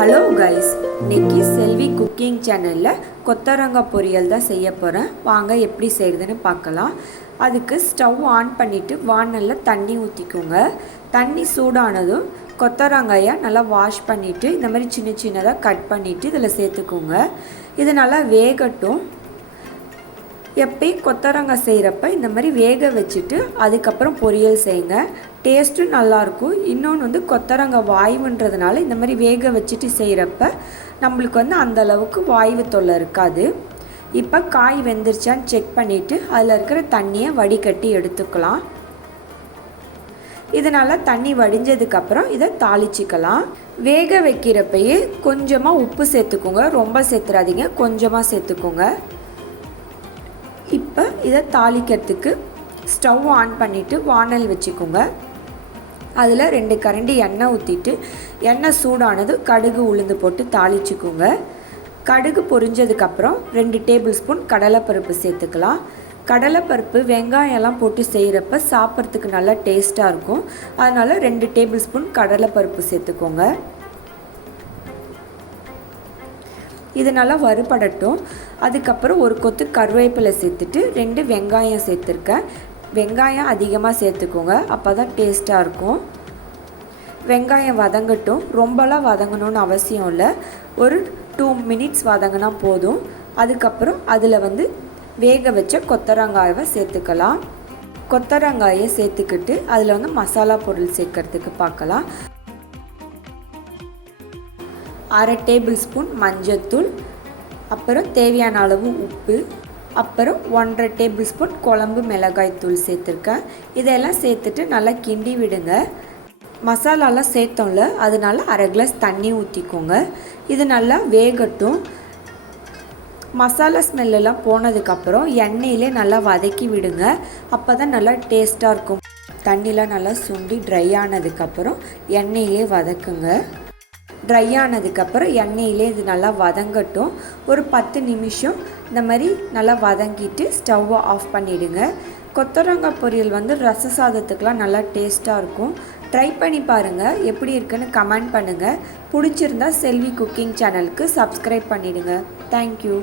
Hello guys, இன்னைக்கு செல்வி cooking சேனலில் கொத்தவரங்காய் பொரியல் தான் செய்ய போகிறேன். வாங்க எப்படி செய்கிறதுன்னு பார்க்கலாம். அதுக்கு ஸ்டவ் ஆன் பண்ணிவிட்டு வானலில் தண்ணி ஊற்றிக்கோங்க. தண்ணி சூடானதும் கொத்தவரங்காயை நல்லா வாஷ் பண்ணிவிட்டு இந்த மாதிரி சின்ன சின்னதாக கட் பண்ணிவிட்டு இதில் சேர்த்துக்கோங்க. இது நல்லா வேகட்டும். எப்பயும் கொத்தவரங்காய் செய்கிறப்ப இந்த மாதிரி வேக வச்சுட்டு அதுக்கப்புறம் பொரியல் செய்யுங்க. டேஸ்ட்டும் நல்லாயிருக்கும். இன்னொன்று வந்து கொத்தவரங்காய் வாய்வுன்றதுனால இந்த மாதிரி வேக வச்சுட்டு செய்கிறப்ப நம்மளுக்கு வந்து அந்தளவுக்கு வாய்வு தொல்லை இருக்காது. இப்போ காய் வெந்துருச்சான்னு செக் பண்ணிவிட்டு அதில் இருக்கிற தண்ணியை வடிகட்டி எடுத்துக்கலாம். இதனால் தண்ணி வடிஞ்சதுக்கப்புறம் இதை தாளிச்சிக்கலாம். வேக வைக்கிறப்பயே கொஞ்சமாக உப்பு சேர்த்துக்கோங்க. ரொம்ப சேர்த்துறாதீங்க, கொஞ்சமாக சேர்த்துக்கோங்க. இப்போ இதை தாளிக்கிறதுக்கு ஸ்டவ் ஆன் பண்ணிவிட்டு வானல் வச்சுக்கோங்க. அதில் 2 கரண்டி எண்ணெய் ஊற்றிட்டு எண்ணெய் சூடானது கடுகு உளுந்து போட்டு தாளிச்சுக்கோங்க. கடுகு பொரிஞ்சதுக்கப்புறம் 2 டேபிள் ஸ்பூன் கடலைப்பருப்பு சேர்த்துக்கலாம். கடலைப்பருப்பு வெங்காயம்லாம் போட்டு செய்கிறப்ப சாப்பிட்றதுக்கு நல்லா டேஸ்ட்டாக இருக்கும். அதனால் 2 டேபிள் ஸ்பூன் கடலைப்பருப்பு சேர்த்துக்கோங்க. இது நல்லா வறுபடட்டும். அதுக்கப்புறம் ஒரு கொத்து கருவேப்பிலை சேர்த்துட்டு 2 வெங்காயம் சேர்த்துருக்கேன். வெங்காயம் அதிகமாக சேர்த்துக்கோங்க, அப்போ தான் டேஸ்ட்டாக இருக்கும். வெங்காயம் வதங்கட்டும். ரொம்பலாம் வதங்கணும்னு அவசியம் இல்லை. ஒரு 2 மினிட்ஸ் வதங்கினா போதும். அதுக்கப்புறம் அதில் வந்து வேக வச்ச கொத்தவரங்காயை சேர்த்துக்கலாம். கொத்தவரங்காயை சேர்த்துக்கிட்டு அதில் வந்து மசாலா பொருள் சேர்க்கறதுக்கு பார்க்கலாம். 1/2 டேபிள் ஸ்பூன் மஞ்சள்தூள், அப்புறம் தேவையான அளவு உப்பு, அப்புறம் 1/2 டேபிள் ஸ்பூன் குழம்பு மிளகாய் தூள் சேர்த்துருக்கேன். இதெல்லாம் சேர்த்துட்டு நல்லா கிண்டி விடுங்க. மசாலாலாம் சேர்த்தோம்ல, அதனால 1/2 கிளாஸ் தண்ணி ஊற்றிக்கோங்க. இது நல்லா வேகட்டும். மசாலா ஸ்மெல்லாம் போனதுக்கப்புறம் எண்ணெயிலே நல்லா வதக்கி விடுங்க. அப்போ தான் நல்லா டேஸ்ட்டாக இருக்கும். தண்ணிலாம் நல்லா சுண்டி ட்ரை ஆனதுக்கப்புறம் எண்ணெயிலே வதக்குங்க. ட்ரை ஆனதுக்கப்புறம் எண்ணெயிலே இது நல்லா வதங்கட்டும். ஒரு 10 நிமிஷம் இந்த மாதிரி நல்லா வதங்கிட்டு ஸ்டவ்வை ஆஃப் பண்ணிவிடுங்க. கொத்தவரங்காய் பொரியல் வந்து ரச சாதத்துக்கெலாம் நல்லா டேஸ்ட்டாக இருக்கும். ட்ரை பண்ணி பாருங்கள். எப்படி இருக்குன்னு கமெண்ட் பண்ணுங்கள். பிடிச்சிருந்தா செல்வி குக்கிங் சேனலுக்கு சப்ஸ்கிரைப் பண்ணிவிடுங்க. தேங்க்யூ.